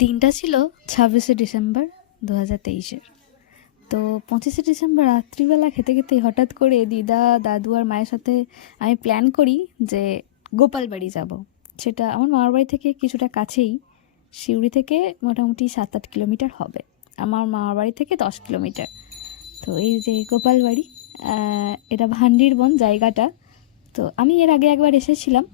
দিনটা ছিল ছাব্বিশে ডিসেম্বর দু হাজার তেইশের। তো পঁচিশে ডিসেম্বর রাত্রিবেলা খেতে খেতে হঠাৎ করে দিদা, দাদু আর মায়ের সাথে আমি প্ল্যান করি যে গোপাল বাড়ি যাব। সেটা আমার মামার বাড়ি থেকে কিছুটা কাছেই, সিউড়ি থেকে মোটামুটি সাত আট কিলোমিটার হবে। আমার মামার বাড়ি থেকে দশ কিলোমিটার। তো এই যে গোপাল বাড়ি এটা ভান্ডির বন জায়গাটা। তো আমি এর আগে একবার এসেছিলাম।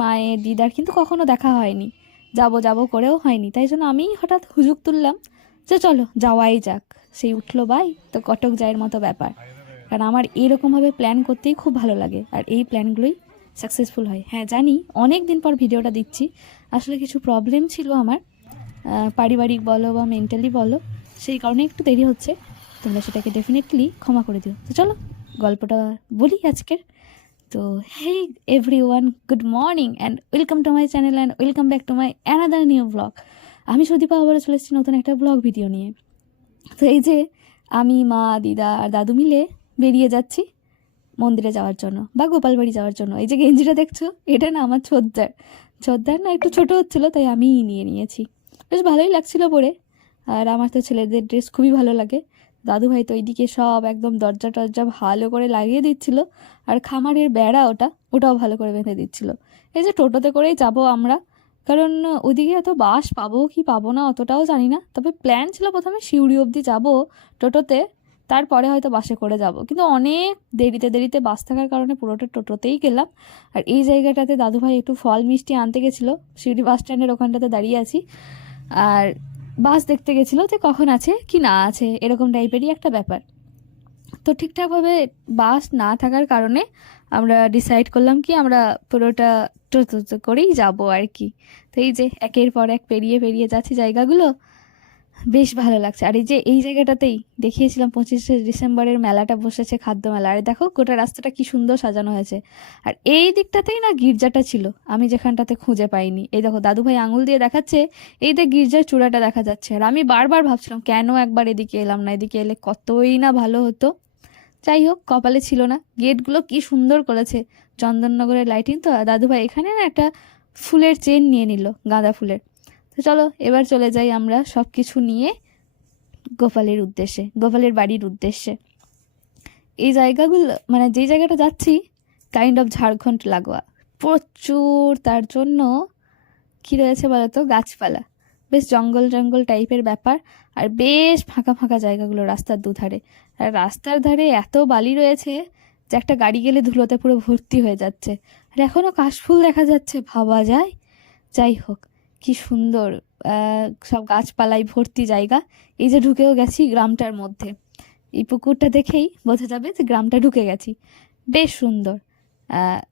মায়ের, দিদার কিন্তু কখনো দেখা হয়নি। যাব যাব করেও হয়নি। তাই জন্য আমি হঠাৎ হুজুক তুললাম যে চলো যাওয়াই যাক। সেই উঠল বাই তো কটক যায়ের মতো ব্যাপার। কারণ আমার এরকমভাবে প্ল্যান করতেই খুব ভালো লাগে। আর এই প্ল্যানগুলোই সাকসেসফুল হয়। হ্যাঁ জানি অনেক দিন পর ভিডিওটা দিচ্ছি। আসলে কিছু প্রবলেম ছিল আমার। পারিবারিক বলো বা মেন্টালি বলো, সেই কারণে একটু দেরি হচ্ছে। তোমরা সেটাকে ডেফিনেটলি ক্ষমা করে দিও। তো চলো গল্পটা বলি আজকের। তো hey everyone good morning and welcome to my channel and welcome back to my another new vlog আমি সুদীপা আবারও চলে এসেছি নতুন একটা ব্লগ ভিডিও নিয়ে। তো এই যে আমি, মা, দিদা আর দাদু মিলে বেরিয়ে যাচ্ছি মন্দিরে যাওয়ার জন্য বা গোপালবাড়ি যাওয়ার জন্য। এই যে গেঞ্জিটা দেখছ, এটা না আমার ছোদ্দার ছোদ্দার না, একটু ছোট হচ্ছিল, তাই আমিই নিয়ে নিয়েছি। বেশ ভালোই লাগছিল পরে। আর আমার তো ছেলেদের ড্রেস খুবই ভালো লাগে। দাদু ভাই তো ওইদিকে সব একদম দরজা টরজা ভালো করে লাগিয়ে দিচ্ছিল। আর খামারের বেড়া ওটা, ওটাও ভালো করে বেঁধে দিচ্ছিল। এই যে টোটোতে করেই যাব আমরা। কারণ ওইদিকে এত বাস পাবো কি পাবো না অতটাও জানি না। তবে প্ল্যান ছিল প্রথমে সিউড়ি অবধি যাব টোটোতে, তারপরে হয়তো বাসে করে যাব। কিন্তু অনেক দেরিতে দেরিতে বাস থাকার কারণে পুরোটা টোটোতেই গেলাম। আর এই জায়গাটাতে দাদুভাই একটু ফল মিষ্টি আনতে গেছিল। সিউড়ি বাস স্ট্যান্ডের ওখানটাতে দাঁড়িয়ে আছি। আর বাস দেখতে গেছিল যে কখন আছে, কি না আছে, এরকম টাইপেরই একটা ব্যাপার। তো ঠিকঠাকভাবে বাস না থাকার কারণে আমরা ডিসাইড করলাম কি আমরা পুরোটা টোটো করেই যাব আর কি। তো এই যে একের পর এক পেরিয়ে পেরিয়ে যাচ্ছি জায়গাগুলো বেশ ভালো লাগছে। আর এই যে এই জায়গাটাতেই দেখিয়েছিলাম পঁচিশে ডিসেম্বরের মেলাটা বসেছে, খাদ্য মেলা। আর দেখো গোটা রাস্তাটা কি সুন্দর সাজানো হয়েছে। আর এই দিকটাতেই না গির্জাটা ছিল, আমি যেখানটাতে খুঁজে পাইনি। এই দেখো দাদুভাই আঙুল দিয়ে দেখাচ্ছে, এই যে গির্জার চূড়াটা দেখা যাচ্ছে। আর আমি বারবার ভাবছিলাম, কেন একবার এদিকে এলাম না? এদিকে এলে কতই না ভালো হতো? যাই হোক, কপালে ছিল না। গেটগুলো কি সুন্দর করেছে। চন্দননগরের লাইটিং তো। আর দাদুভাই এখানে না একটা ফুলের চেন নিয়ে নিল, গাঁদা ফুলের। তো চলো, এবার চলে যাই আমরা সব কিছু নিয়ে গোপালের উদ্দেশ্যে, গোপালের বাড়ির উদ্দেশ্যে। এই জায়গাগুলো মানে যে জায়গাটা যাচ্ছি কাইন্ড অফ ঝাড়খণ্ড লাগোয়া। প্রচুর, তার জন্য কী রয়েছে বলতো? গাছপালা। বেশ জঙ্গল জঙ্গল টাইপের ব্যাপার, আর বেশ ফাঁকা ফাঁকা জায়গাগুলো রাস্তার দুধারে। আর রাস্তার ধারে এত বালি রয়েছে যে একটা গাড়ি গেলে ধুলোতে পুরো ভর্তি হয়ে যাচ্ছে। আর এখনও কাশফুল দেখা যাচ্ছে, ভাবা যায়। যাই হোক কি সুন্দর সব গাছপালায় ভর্তি জায়গা। এই যে ঢুকেও গেছি গ্রামটার মধ্যে। এই পুকুরটা দেখেই বোঝা যাবে যে গ্রামটা ঢুকে গেছি। বেশ সুন্দর।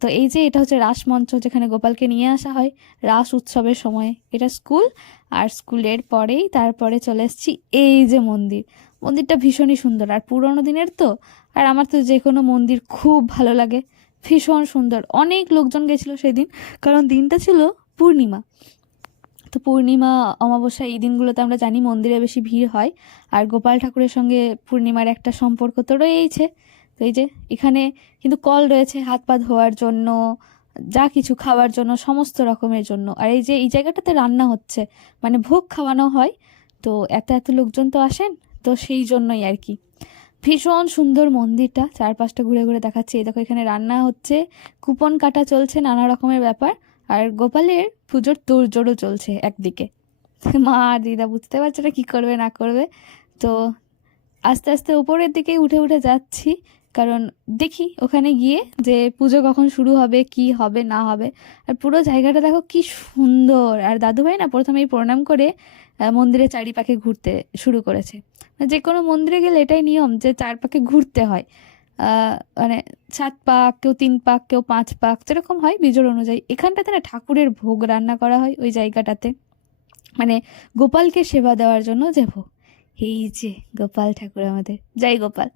তো এই যে এটা হচ্ছে রাসমঞ্চ যেখানে গোপালকে নিয়ে আসা হয়। রাস উৎসবের সময় এটা স্কুল। আর স্কুলের পরেই তারপরে চলে এসেছি এই যে মন্দির। মন্দিরটা ভীষণই সুন্দর। আর পুরোনো দিনের তো, আর আমার তো যে কোনো মন্দির খুব ভালো লাগে। ভীষণ সুন্দর। অনেক লোকজন গেছিল সেদিন, কারণ দিনটা ছিল পূর্ণিমা। তো পূর্ণিমা অমাবস্যা এই দিনগুলোতে আমরা জানি মন্দিরে বেশি ভিড় হয়। আর গোপাল ঠাকুরের সঙ্গে পূর্ণিমার একটা সম্পর্ক তো রয়েইছে। তো এই যে এখানে কিন্তু কল রয়েছে হাত পা ধোয়ার জন্য, যা কিছু খাওয়ার জন্য, সমস্ত রকমের জন্য। আর এই যে এই জায়গাটাতে রান্না হচ্ছে মানে ভোগ খাওয়ানো হয়। তো এত এত লোকজন তো আসেন, তো সেই জন্যই আর কি। ভীষণ সুন্দর মন্দিরটা, চারপাশটা ঘুরে ঘুরে দেখাচ্ছে। এই দেখো এখানে রান্না হচ্ছে, কুপন কাটা চলছে, নানা রকমের ব্যাপার। আর গোপালের পুজোর তোড়জোড়ও চলছে একদিকে। মা দিদা বুঝতে পারছে না কী করবে না করবে। তো আস্তে আস্তে উপরের দিকে উঠে উঠে যাচ্ছি কারণ দেখি ওখানে গিয়ে যে পুজো কখন শুরু হবে কি হবে না হবে। আর পুরো জায়গাটা দেখো কি সুন্দর। আর দাদুভাই না প্রথমেই প্রণাম করে আহ, মন্দিরের চারিপাশে ঘুরতে শুরু করেছে। যে কোনো মন্দিরে গেলে এটাই নিয়ম যে চারপাকে ঘুরতে হয়। মানে সাত পাক, কেউ তিন পাক, কেউ পাঁচ পাক, যেরকম হয় বিজোড় অনুযায়ী। এখানটাতে না ঠাকুরের ভোগ রান্না করা হয় ওই জায়গাটাতে। মানে গোপালকে সেবা দেওয়ার জন্য যে ভোগ। এই যে গোপাল ঠাকুর আমাদের। জয় গোপাল।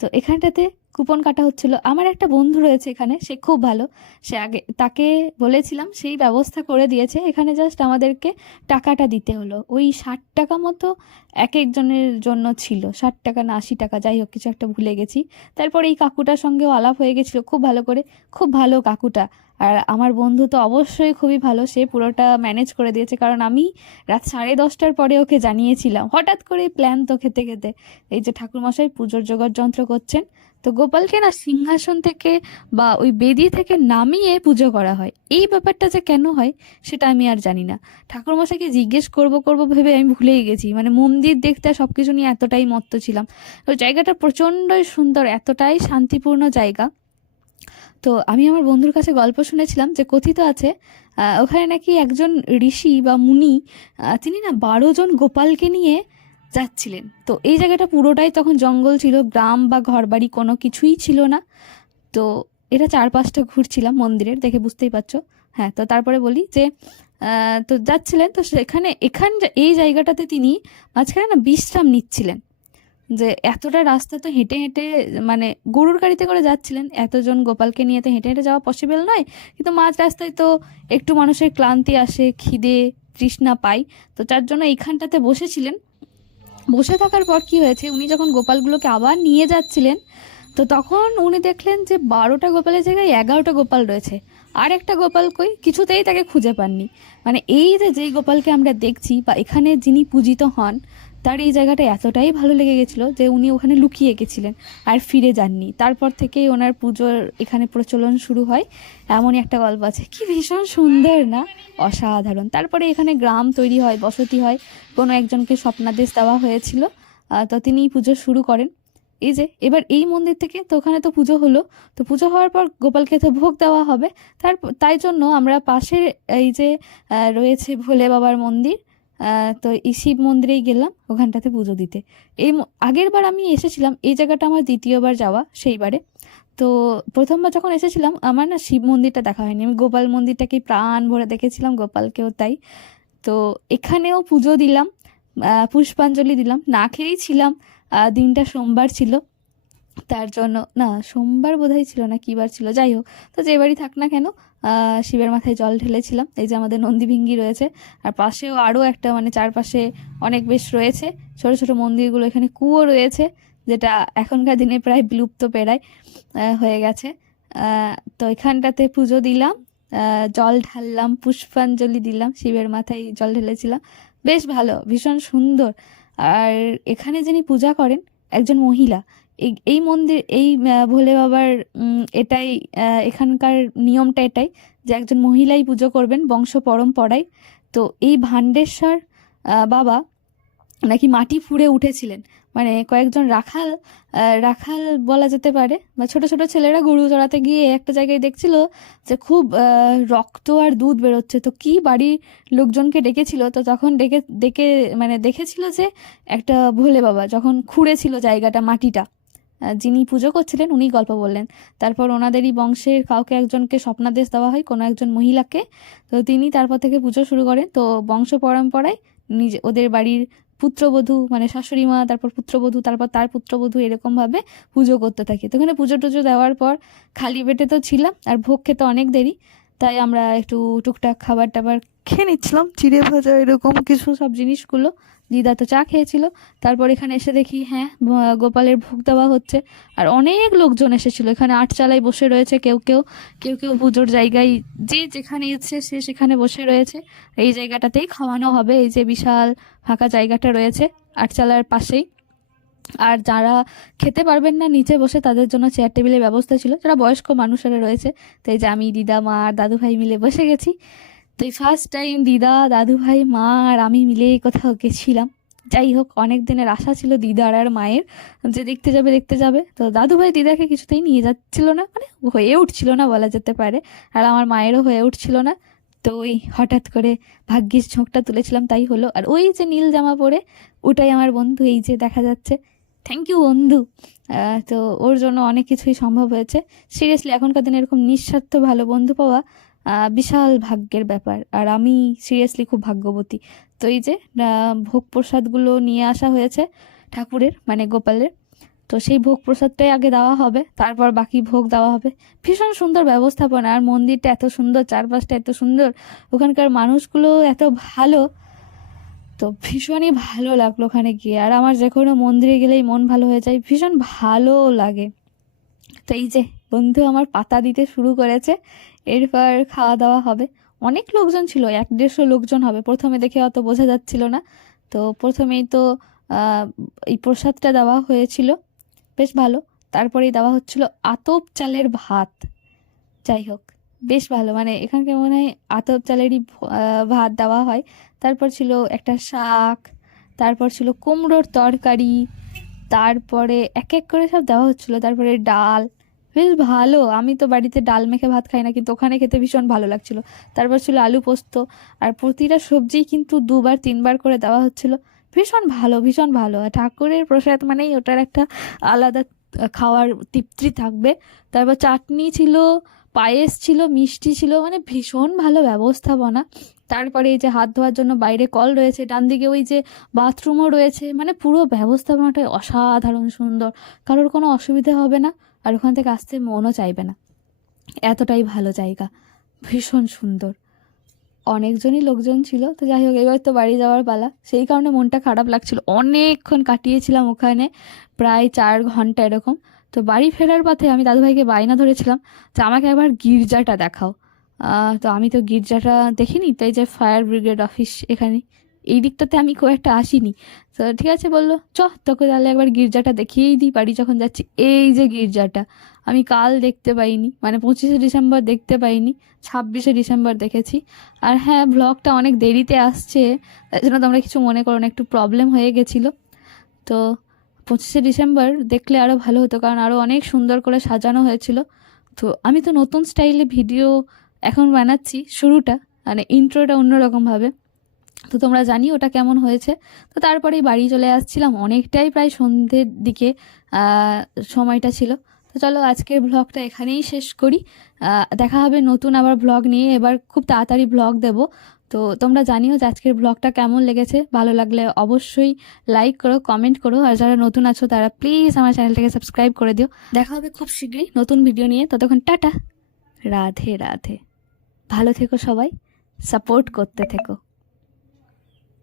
তো এখানটাতে কুপন কাটা হচ্ছিল। আমার একটা বন্ধু রয়েছে এখানে, সে খুব ভালো। সে আগে তাকে বলেছিলাম, সেই ব্যবস্থা করে দিয়েছে। এখানে জাস্ট আমাদেরকে টাকাটা দিতে হলো। ওই ষাট টাকা মতো এক একজনের জন্য ছিল। ষাট টাকা না আশি টাকা, যাই হোক, কিছু একটা ভুলে গেছি। তারপর এই কাকুটার সঙ্গেও আলাপ হয়ে গেছিল, খুব ভালো করে। খুব ভালো কাকুটা। আর আমার বন্ধু তো অবশ্যই খুবই ভালো, সে পুরোটা ম্যানেজ করে দিয়েছে। কারণ আমি রাত সাড়ে দশটার পরে ওকে জানিয়েছিলাম। হঠাৎ করে প্ল্যান তো খেতে খেতে, এই যে ঠাকুরমশাই পুজোর জোগাড় যন্ত্র করছেন তো গোপালকে না সিংহাসন থেকে বা ওই বেদি থেকে নামিয়ে পুজো করা হয়। এই ব্যাপারটা যে কেন হয় সেটা আমি আর জানি না। ঠাকুরমশাইকে জিজ্ঞেস করব করব ভেবে আমি ভুলেই গেছি। মানে মন্দির দেখতে সব কিছু নিয়ে এতটাই মত্ত ছিলাম। তো জায়গাটা প্রচণ্ডই সুন্দর, এতটাই শান্তিপূর্ণ জায়গা। তো আমি আমার বন্ধুর কাছে গল্প শুনেছিলাম যে কথিত আছে ওখানে নাকি একজন ঋষি বা মুনি তিনি না বারো জন গোপালকে নিয়ে যাচ্ছিলেন। তো এই জায়গাটা পুরোটাই তখন জঙ্গল ছিল, গ্রাম বা ঘরবাড়ি কোনো কিছুই ছিল না। তো এটা চারপাশটা ঘুরছিলাম মন্দিরের, দেখে বুঝতেই পারছ। হ্যাঁ তো তারপরে বলি যে তো যাচ্ছিলেন, তো সেখানে, এখান এই জায়গাটাতে তিনি মাঝখানে না বিশ্রাম নিচ্ছিলেন। যে এতটা রাস্তা তো হেঁটে হেঁটে মানে গরুর গাড়িতে করে যাচ্ছিলেন। এতজন গোপালকে নিয়ে তো হেঁটে হেঁটে যাওয়া পসিবল নয়। কিন্তু মাঝ রাস্তায় তো একটু মানুষের ক্লান্তি আসে, খিদে, তৃষ্ণা পায় তো যার জন্য এইখানটাতে বসেছিলেন। বসে থাকার পর কি হয়েছে, উনি যখন গোপালগুলোকে আবার নিয়ে যাচ্ছিলেন, তো তখন উনি দেখলেন যে বারোটা গোপালের জায়গায় এগারোটা গোপাল রয়েছে। আর একটা গোপাল কই? কিছুতেই তাকে খুঁজে পাননি। মানে এই যে যেই গোপালকে আমরা দেখছি বা এখানে যিনি পূজিত হন তার এই জায়গাটা এতটাই ভালো লেগে গেছিল যে উনি ওখানে লুকিয়ে গেছিলেন আর ফিরে যাননি। তারপর থেকেই ওনার পুজোর এখানে প্রচলন শুরু হয়। এমনই একটা গল্প আছে। কি ভীষণ সুন্দর, না? অসাধারণ। তারপরে এখানে গ্রাম তৈরি হয়, বসতি হয়। কোনো একজনকে স্বপ্নাদেশ দেওয়া হয়েছিল তো তিনি পুজো শুরু করেন। এই যে, এবার এই মন্দির থেকে তো ওখানে তো পুজো হলো। তো পুজো হওয়ার পর গোপালকে তো ভোগ দেওয়া হবে। তার, তাই জন্য আমরা পাশের এই যে রয়েছে ভোলে বাবার মন্দির। তো এই শিব মন্দিরেই গেলাম ওখানটাতে পুজো দিতে। এই আগের বার আমি এসেছিলাম, এই জায়গাটা আমার দ্বিতীয়বার যাওয়া সেইবারে। তো প্রথমবার যখন এসেছিলাম, আমার না শিব মন্দিরটা দেখা হয়নি। আমি গোপাল মন্দিরটাকেই প্রাণ ভরে দেখেছিলাম, গোপালকেও তাই। তো এখানেও পুজো দিলাম পুষ্পাঞ্জলি দিলাম। না খেয়েই ছিলাম দিনটা সোমবার ছিল। তার জন্য, না, সোমবার বোধহয় ছিল না কী বার ছিল, যাই হোক। তো যে বাড়ি থাক না কেন শিবের মাথায় জল ঢেলেছিলাম। এই যে আমাদের নন্দীভিঙ্গি রয়েছে। আর পাশেও আরও একটা মানে চারপাশে অনেক বেশ রয়েছে। ছোট ছোট মন্দিরগুলো, এখানে কুয়ো রয়েছে, যেটা এখনকার দিনে প্রায় বিলুপ্ত পেরায় হয়ে গেছে। তো এখানটাতে পুজো দিলাম জল ঢাললাম, পুষ্পাঞ্জলি দিলাম, শিবের মাথায় জল ঢেলেছিলাম। বেশ ভালো, ভীষণ সুন্দর। আর এখানে যিনি পূজা করেন, একজন মহিলা। এই মন্দির এই ভোলে বাবার এটাই এখানকার নিয়মটা এটাই যে একজন মহিলাই পুজো করবেন বংশ পরম্পরায়। তো এই ভাণ্ডেশ্বর আহ, বাবা নাকি মাটি ফুঁড়ে উঠেছিলেন। মানে কয়েকজন রাখাল রাখাল বলা যেতে পারে বা ছোট ছোট ছেলেরা গরু চড়াতে গিয়ে একটা জায়গায় দেখছিল যে খুব রক্ত আর দুধ বেরোচ্ছে। তো কি বাড়ির লোকজনকে ডেকেছিল? তো তখন ডেকে ডেকে মানে দেখেছিল যে একটা ভোলে বাবা যখন খুঁড়েছিল জায়গাটা মাটিটা। যিনি পুজো করছিলেন উনি গল্প বললেন। তারপর ওনাদেরই বংশের কাউকে একজনকে স্বপ্নাদেশ দেওয়া হয়, কোনো একজন মহিলাকে। তো তিনি তারপর থেকে পুজো শুরু করেন। তো বংশ পরম্পরায় নিজে, ওদের বাড়ির পুত্রবধূ মানে শাশুড়ি মা, তারপর পুত্রবধূ, তারপর তার পুত্রবধূ এরকমভাবে পুজো করতে থাকে। তো ওখানে পুজো টুজো দেওয়ার পর খালি পেটে তো ছিলাম, আর ভোগ খেতে অনেক দেরি। তাই আমরা একটু টুকটাক খাবার টাবার খেয়ে নিচ্ছিলাম। চিড়ে ভাজা, এরকম কিছু সব জিনিসগুলো দিদা তো চা খেয়েছিল। তারপর এখানে এসে দেখি হ্যাঁ গোপালের ভোগ দেওয়া হচ্ছে। আর অনেক লোকজন এসেছিল। এখানে আটচালায় বসে রয়েছে কেউ কেউ। কেউ কেউ পুজোর জায়গায় যে যেখানে ইচ্ছে সে সেখানে বসে রয়েছে। এই জায়গাটাতেই খাওয়ানো হবে। এই যে বিশাল ফাঁকা জায়গাটা রয়েছে আটচালার পাশেই। আর যারা খেতে পারবেন না, নিচে বসে তাদের জন্য চেয়ার টেবিলের ব্যবস্থা ছিল। যারা বয়স্ক মানুষেরা রয়েছে। তাই যে আমি, দিদা, মা আর দাদু ভাই মিলে বসে গেছি। তো এই ফার্স্ট টাইম দিদা দাদু ভাই মা আর আমি মিলে কোথাও গেছিলাম। যাই হোক, অনেক দিনের আশা ছিল দিদার আর মায়ের। যে দেখতে যাবে দেখতে যাবে। তো দাদু ভাই দিদাকে কিছুতেই নিয়ে যাচ্ছিল না মানে হয়ে উঠছিল না বলা যেতে পারে। আর আমার মায়েরও হয়ে উঠছিল না। তো ওই হঠাৎ করে ভাগ্যিস ঝোঁকটা তুলেছিলাম, তাই হলো। আর ওই যে নীল জামা পরে, ওটাই আমার বন্ধু, এই যে দেখা যাচ্ছে। থ্যাংক ইউ বন্ধু। তো ওর জন্য অনেক কিছুই সম্ভব হয়েছে। সিরিয়াসলি এখনকার দিনে এরকম নিঃস্বার্থ ভালো বন্ধু পাওয়া বিশাল ভাগ্যের ব্যাপার। আর আমি সিরিয়াসলি খুব ভাগ্যবতী। তো এই যে ভোগ প্রসাদগুলো নিয়ে আসা হয়েছে ঠাকুরের মানে গোপালের। তো সেই ভোগ প্রসাদটাই আগে দেওয়া হবে, তারপর বাকি ভোগ দেওয়া হবে। ভীষণ সুন্দর ব্যবস্থাপনা, আর মন্দিরটা এত সুন্দর, চারপাশটা এত সুন্দর। ওখানকার মানুষগুলো এত ভালো, তো ভীষণই ভালো লাগল ওখানে গিয়ে। আর আমার যে কোনো মন্দিরে গেলেই মন ভালো হয়ে যায়, ভীষণ ভালো লাগে। তো এই যে, বন্ধু আমার পাতা দিতে শুরু করেছে। এরপর খাওয়া দাওয়া হবে। অনেক লোকজন ছিল, এক দেড়শো লোকজন হবে। প্রথমে দেখে অত বোঝা যাচ্ছিল না। তো প্রথমেই তো এই প্রসাদটা দেওয়া হয়েছিল। বেশ ভালো। তারপরেই দেওয়া হচ্ছিল আতপ চালের ভাত। যাই হোক, বেশ ভালো। মানে এখানকার মনে হয় আতপ চালেরই ভাত দেওয়া হয়। তারপর ছিল একটা শাক, তারপর ছিল কুমড়োর তরকারি, তারপরে এক এক করে সব দেওয়া হচ্ছিল। তারপরে ডাল বেশ ভালো। আমি তো বাড়িতে ডাল মেখে ভাত খাই না, কিন্তু ওখানে খেতে ভীষণ ভালো লাগছিল। তারপর ছিল আলু পোস্ত আর প্রতিটা সবজি কিন্তু দুবার, তিনবার করে দেওয়া হচ্ছিল। ভীষণ ভালো ভীষণ ভালো। ঠাকুরের প্রসাদ মানেই ওটার একটা আলাদা খাওয়ার তৃপ্তি থাকবে। তারপর চাটনি ছিল, পায়েস ছিল, মিষ্টি ছিল মানে ভীষণ ভালো ব্যবস্থাপনা। তারপরে এই যে হাত ধোয়ার জন্য বাইরে কল রয়েছে, ডান দিকে ওই যে বাথরুমও রয়েছে। মানে পুরো ব্যবস্থাপনাটাই অসাধারণ সুন্দর। কারোর কোনো অসুবিধা হবে না। আর ওখান থেকে আসতে মনও চাইবে না। এতটাই ভালো জায়গা। ভীষণ সুন্দর। অনেকজনই লোকজন ছিল, তো যাই হোক, এবার তো বাড়ি যাওয়ার পালা। সেই কারণে মনটা খারাপ লাগছিল। অনেকক্ষণ কাটিয়েছিলাম ওখানে, প্রায় চার ঘণ্টা এরকম। তো বাড়ি ফেরার পথে আমি দাদুভাইকে বায়না ধরেছিলাম যে, আমাকে একবার গির্জাটা দেখাও। তো আমি তো গির্জাটা দেখিনি, তাই যে ফায়ার ব্রিগেড অফিস এখানে এই দিকটাতে আমি খুব একটা আসিনি। তো ঠিক আছে বলল চ তোকে তাহলে একবার গির্জাটা দেখিয়েই দিই বাড়ি যখন যাচ্ছি। এই যে গির্জাটা, আমি কাল দেখতে পাইনি মানে পঁচিশে ডিসেম্বর দেখতে পাইনি, ছাব্বিশে ডিসেম্বর দেখেছি। আর হ্যাঁ ব্লগটা অনেক দেরিতে আসছে, তাই জন্য তোমরা কিছু মনে করো না, একটু প্রবলেম হয়ে গেছিল। তো পঁচিশে ডিসেম্বর দেখলে আরও ভালো হতো, কারণ আরও অনেক সুন্দর করে সাজানো হয়েছিল। তো আমি তো নতুন স্টাইলে ভিডিও এখন বানাচ্ছি শুরুটা মানে ইন্ট্রোটা অন্যরকমভাবে তো তোমরা জানি ওটা কেমন হয়েছে। তো তারপরেই বাড়ি চলে আসছিলাম, অনেকটাই প্রায় সন্ধ্যের দিকে সময়টা ছিল। তো চলো আজকের ব্লগটা এখানেই শেষ করি। দেখা হবে নতুন আবার ব্লগ নিয়ে, এবার খুব তাড়াতাড়ি ব্লগ দেব। তো তোমরা জানিও যে আজকের ব্লগটা কেমন লেগেছে। ভালো লাগলে অবশ্যই লাইক করো, কমেন্ট করো, আর যারা নতুন আছো তারা প্লিজ আমার চ্যানেলটাকে সাবস্ক্রাইব করে দিও। দেখা হবে খুব শীঘ্রই নতুন ভিডিও নিয়ে, ততক্ষণ টাটা। রাধে রাধে। ভালো থেকো সবাই, সাপোর্ট করতে থেকো।